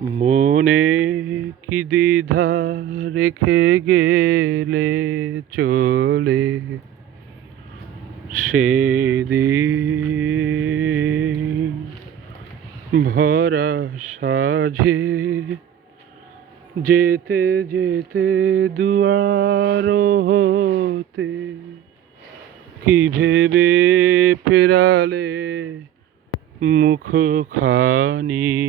মনে কি দ্বিধা রেখে গেলে চলে সেদিন? ভরা সাঝে যেতে যেতে দুয়ার হতে কি ভেবে ফেরালে মুখখানি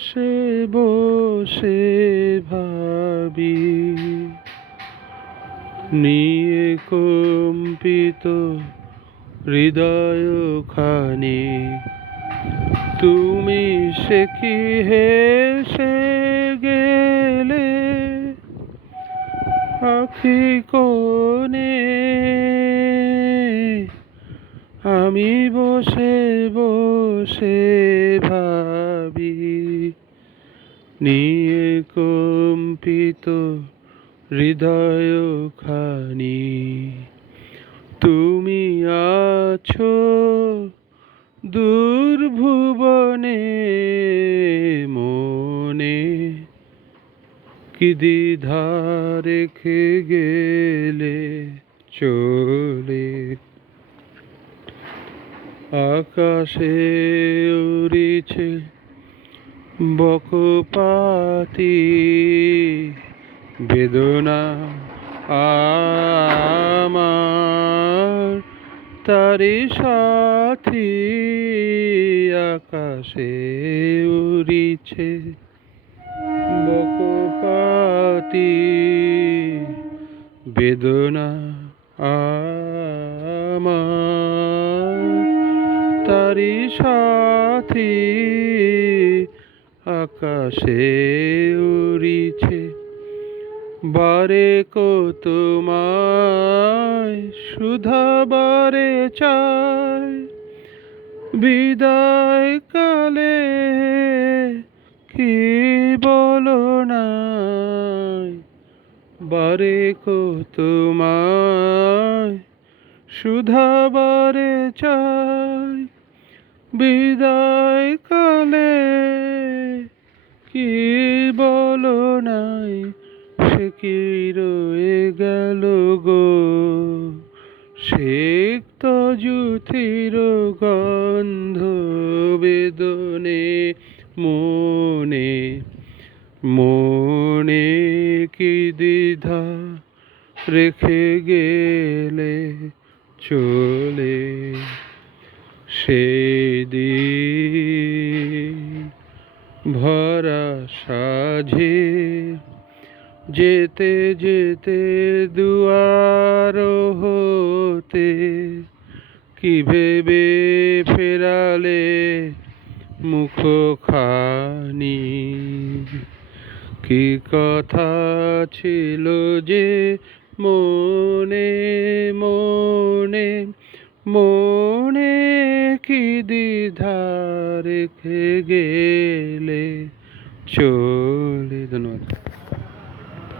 বসে বসে ভাবি। নিয়ে কম্পিত হৃদয় খানি তুমি সে কি হেসে গেলে? আখি কোণে আমি বসে বসে ভাবি। নিয়ে কম্পিত হৃদয় খানি। তুমি আছো দুর্ভুবনে মনে, কি দ্বিধা রেখে গেলে চলে। আকাশে উড়িছে বকপাতি বেদনা আমার তারি সাথী আকাশে উড়িছে। বকপাতি বেদনা আমার তারি সাথী আকাশে উড়িছে। বারে কো তোমায় সুধা বারে চায়। বিদায় কালে কি বলো না বারে কো তোমায় সুধা বারে চাই বিদায় কালে কি বলো নাই? সে কি রয়ে গেল গো? শেখ তজুথির গন্ধ বেদনে মনে মনে কি দ্বিধা রেখে গেলে চলে? সেদিন যেতে যেতে দুয়ার হতে কি ভেবে ফেরালে মুখখানি? কি কথা ছিল যে মনে মনে মনে কি দ্বিধা রেখে গেলে চলে? ধন্যবাদ।